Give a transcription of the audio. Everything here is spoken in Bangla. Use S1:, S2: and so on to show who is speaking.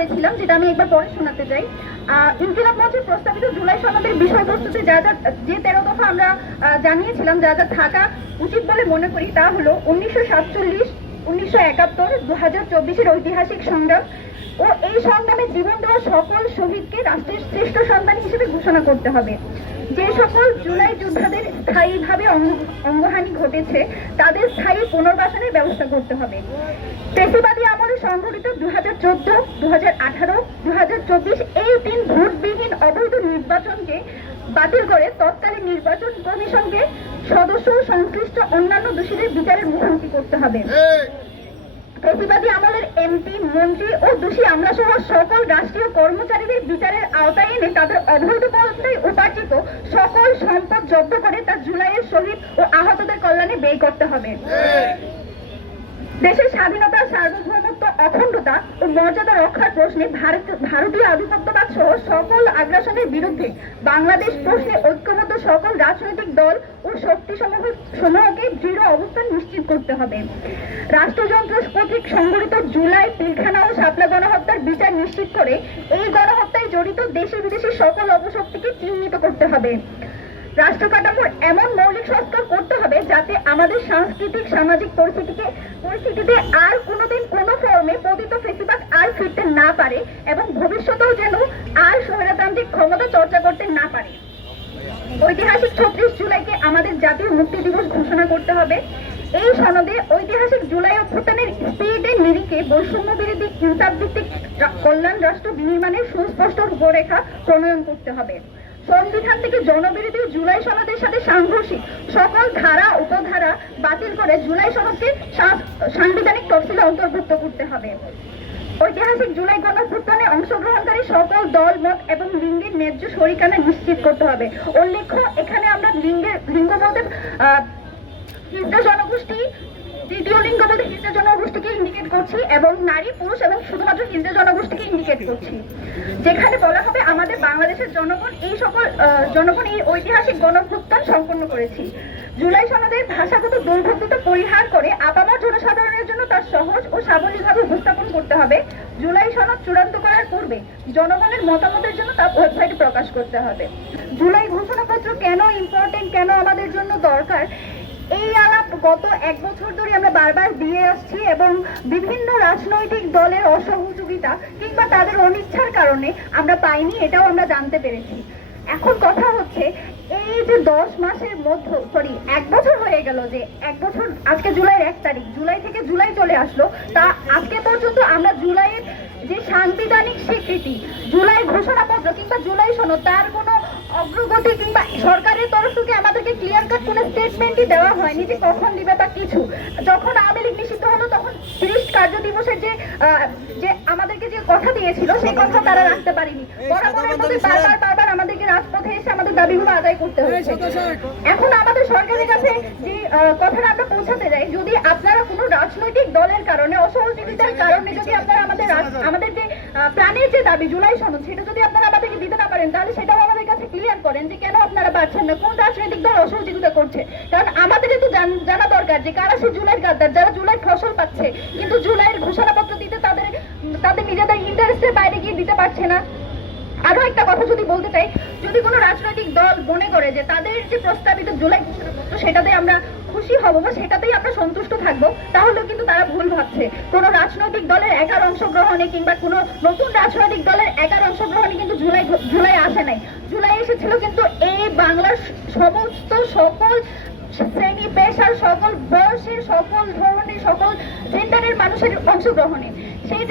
S1: করেছিলাম, যেটা আমি একবার পরে শোনাতে চাই। ইনকিলাব মঞ্চের প্রস্তাবিত জুলাই সনদের বিষয়বস্তুতে যা যা যে তেরো দফা আমরা জানিয়েছিলাম, যা যা থাকা উচিত বলে মনে করি তা হলো উনিশশো সাতচল্লিশ উনিশশো একাত্তর দু চব্বিশের ঐতিহাসিক সংগ্রাম ও এই সংগ্রামে জীবন দেওয়া সকল শহীদকে রাষ্ট্রের শ্রেষ্ঠ সন্তান হিসেবে ঘোষণা করতে হবে। যে সকল জুলাই যোদ্ধাদের স্থায়ীভাবে অঙ্গ- অঙ্গহানি ঘটেছে, তাদের স্থায়ী পুনর্বাসনের ব্যবস্থা করতে হবে। পেশিবাদী আমলে সংঘটিত দু হাজার চোদ্দ দু হাজার আঠারো দু হাজার চব্বিশ এই তিন ভোটবিহীন অবৈধ নির্বাচনকে বাতিল করে তৎকালীন নির্বাচন কমিশনকে সদস্য সংশ্লিষ্ট অন্যান্য দোষীদের বিচারের মুখোমুখি করতে হবে। প্রতিবাদী আমলের এমপি মন্ত্রী ও দোষী আমরা সহ সকল রাষ্ট্রীয় কর্মচারীদের বিচারের আওতায় এনে তাদের অবৈধ পন্থায় উপার্জিত সকল সম্পদ জব্দ করে তা জুলাইয়ের শহীদ ও আহতদের কল্যাণে ব্যয় করতে হবে। দেশের স্বাধীনতা, সার্বভৌমত্ব, অখণ্ডতা ও মর্যাদা রক্ষার প্রশ্নে ভারত, ভারতীয় আধিপত্যবাদ সহ সকল আগ্রাসনের বিরুদ্ধে বাংলাদেশ প্রশ্নে ঐক্যবদ্ধ সকল রাজনৈতিক দল ও শক্তি সমূহ সমূহকে দৃঢ় অবস্থান নিশ্চিত করতে হবে। রাষ্ট্রযন্ত্র কর্তৃক সংগঠিত জুলাই পিলখানা ও শাপলা গণহত্যার বিচার নিশ্চিত করে এই গণহত্যায় জড়িত দেশি বিদেশি সকল অপশক্তিকে চিহ্নিত করতে হবে। রাষ্ট্র কাঠামোর এমন মৌলিক সংস্কার করতে হবে যাতে আমাদের সাংস্কৃতিক, সামাজিক পরিস্থিতিকে, পরিস্থিতিতে আর কোনোদিন কোনো ফর্মে পতিত ফেসিবাদ আর ফিরতে না পারে এবং ভবিষ্যতেও যেন আর স্বৈরতান্ত্রিক ক্ষমতা চর্চা করতে না পারে। ঐতিহাসিক ছত্রিশ জুলাইকে আমাদের জাতীয় মুক্তি দিবস ঘোষণা করতে হবে। এই সনদে ঐতিহাসিক জুলাই অভ্যুত্থানের স্পিরিটের নিরিখে বৈষম্য বিরোধী ইনসাফ ভিত্তিক কল্যাণ রাষ্ট্র বিনির্মাণের সুস্পষ্ট রূপরেখা প্রণয়ন করতে হবে। সংবিধান থেকে জনবিরোধী জুলাই সনদের সাথে সাংঘর্ষিক। সকল ধারা উপধারা বাতিল করে জুলাই সনদকে সাংবিধানিক তফসিলে অন্তর্ভুক্ত করতে হবে। ঐতিহাসিক জুলাই গণভ্যুত্থানে অংশগ্রহণকারী সকল দল মত এবং লিঙ্গের ন্যায্য শরিকানা নিশ্চিত করতে হবে। উল্লেখ্য এখানে আমরা লিঙ্গের লিঙ্গ আহ, জনগোষ্ঠী তৃতীয় লিঙ্গ বলতে হিজড়া জনগোষ্ঠীকে ইন্ডিকেট করছি এবং নারী, পুরুষ এবং শুধুমাত্র হিজড়া জনগোষ্ঠীকে ইন্ডিকেট করছি। যেখানে বলা হবে আমাদের বাংলাদেশের জনগণ এই সকল জনগণ এই ঐতিহাসিক গণভ্যুত্থান সম্পন্ন করেছি। জুলাই সনদের ভাষাগত দুর্ভোগ্যতা পরিহার করে আপামর জনসাধারণের জন্য তার সহজ ও সাবলীলভাবে উপস্থাপন করতে হবে। জুলাই সনদ চূড়ান্ত করার পূর্বে জনগণের মতামতের জন্য তা ওয়েবসাইটে প্রকাশ করতে হবে। জুলাই ঘোষণাপত্র কেন ইম্পর্টেন্ট কেন আমাদের জন্য দরকার গত এক বছর ধরে আমরা বারবার দিয়ে আসছি এবং বিভিন্ন রাজনৈতিক দলের অসহযোগিতা কিংবা তাদের অনিচ্ছার কারণে আমরা পাইনি, এটাও আমরা জানতে পেরেছি। এখন কথা হচ্ছে, এই যে দশ মাসের মধ্যে সরি এক বছর হয়ে গেল যে এক বছর, আজকে জুলাইয়ের এক তারিখ, জুলাই থেকে জুলাই চলে আসলো, তা আজকে পর্যন্ত আমরা জুলাইয়ের যে সাংবিধানিক স্বীকৃতি, জুলাই ঘোষণাপত্র কিংবা জুলাই সনদ, তার কোনো অগ্রগতি কোনো স্টেটমেন্টই দেওয়া হয়নি যে কখন দিবে বা কিছু। যখন আওয়ামী লীগ নিষিদ্ধ হলো তখন তিরিশ কার্য দিবসের যে যে আমাদেরকে যে কথা দিয়েছিল সেই কথা তারা রাখতে পারেনি। বরাবরের মধ্যে বারবার বারবার আমাদেরকে রাজপথে এসে আমাদের দাবিগুলো আদায় করতে হয়েছে এখন আমাদের সরকারের কাছে যে কথাটা আমরা পৌঁছাতে যাই যদি আপনারা কোনো রাজনৈতিক দলের কারণে অসহযোগিতার কারণে যদি আপনারা আমাদের আমাদের যে প্রাণের যে দাবি জুলাই সনদ সেটা যদি আপনারা আমাদেরকে দিতে না পারেন তাহলে সেটাও আমাদের ক্লিয়ার করেন যে কেন আপনারা পারছেন না? কোন রাজনৈতিক দল অসহযোগিতা করছে? কারণ আমাদের তো জানা দরকার যে কারা সে জুলাইয়ের গাদ্দার, যারা জুলাই ফসল পাচ্ছে। কিন্তু জুলাইয়ের ঘোষণাপত্র দিতে তাদের তাদের নিজেদের ইন্টারেস্টের বাইরে গিয়ে দিতে পারছে না। আরও একটা কথা যদি বলতে চাই, যদি কোনো রাজনৈতিক দল মনে করে যে তাদের যে প্রস্তাবিত জুলাই ঘোষণাপত্র সেটাতে আমরা খুশি হব বা সেটাতেই আমরা সন্তুষ্ট থাকব তাহলে কিন্তু তারা ভুল ভাবছে। কোনো রাজনৈতিক দলের একার অংশগ্রহণে কিংবা কোনো নতুন রাজনৈতিক দলের একার অংশগ্রহণে জুলাই জুলাই আসে নাই। জুলাই এসেছিল কিন্তু এই বাংলার সমস্ত সকল শ্রেণি, পেশার সকল বয়সের সকল ধরনের, সকল জেন্ডারের মানুষের অংশগ্রহণে। সেই